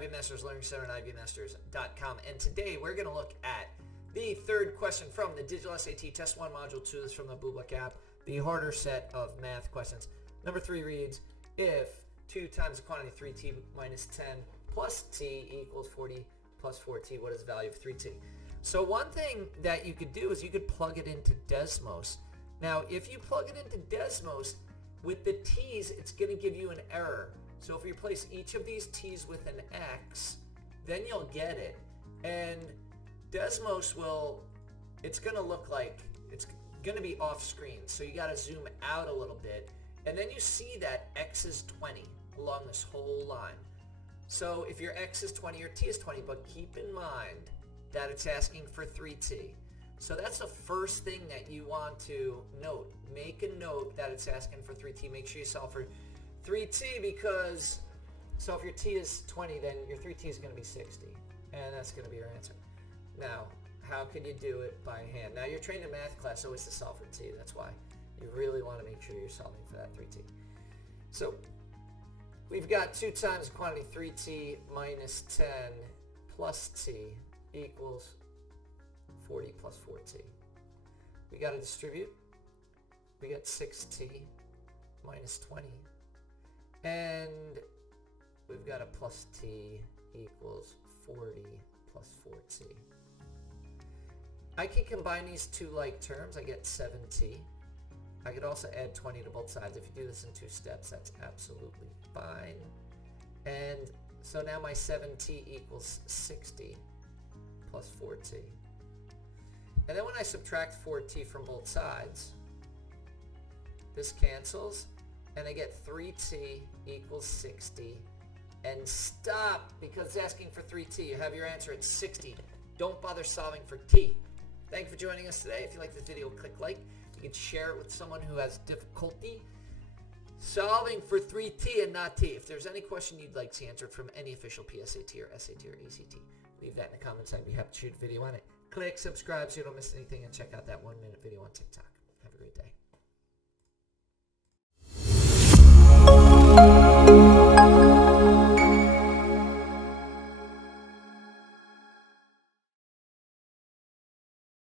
IB Masters Learning Center and IBMasters.com. And today we're going to look at the third question from the Digital SAT Test 1 Module 2. This is from the Bluebook app, the harder set of math questions. Number 3 reads, if 2 times the quantity 3t minus 10 plus t equals 40 plus 4t, what is the value of 3t? So one thing that you could do is you could plug it into Desmos. Now, if you plug it into Desmos, with the t's, it's going to give you an error. So if you replace each of these t's with an x, then you'll get it. And Desmos it's going to look like it's going to be off screen. So you got to zoom out a little bit. And then you see that x is 20 along this whole line. So if your x is 20, your t is 20, but keep in mind that it's asking for 3t. So that's the first thing that you want to note. Make a note that it's asking for 3t. Make sure you solve for 3t because, so if your t is 20, then your 3t is going to be 60. And that's going to be your answer. Now, how can you do it by hand? Now, you're trained in math class always to solve for t. That's why you really want to make sure you're solving for that 3t. So we've got 2 times the quantity 3t minus 10 plus t equals 40 plus 4t. We got to distribute. We got 6t minus 20. And we've got a plus t equals 40 plus 4t. I can combine these two like terms. I get 7t. I could also add 20 to both sides. If you do this in 2 steps, that's absolutely fine. And so now my 7t equals 60 plus 4t. And then when I subtract 4t from both sides, this cancels, and I get 3t equals 60. And stop, because it's asking for 3t. You have your answer at 60. Don't bother solving for t. Thank you for joining us today. If you like this video, click like. You can share it with someone who has difficulty solving for 3t and not t. If there's any question you'd like to answer from any official PSAT or SAT or ACT, leave that in the comments. I'd be happy to shoot a video on it. Click subscribe so you don't miss anything, and check out that 1-minute video on TikTok. Have a great day.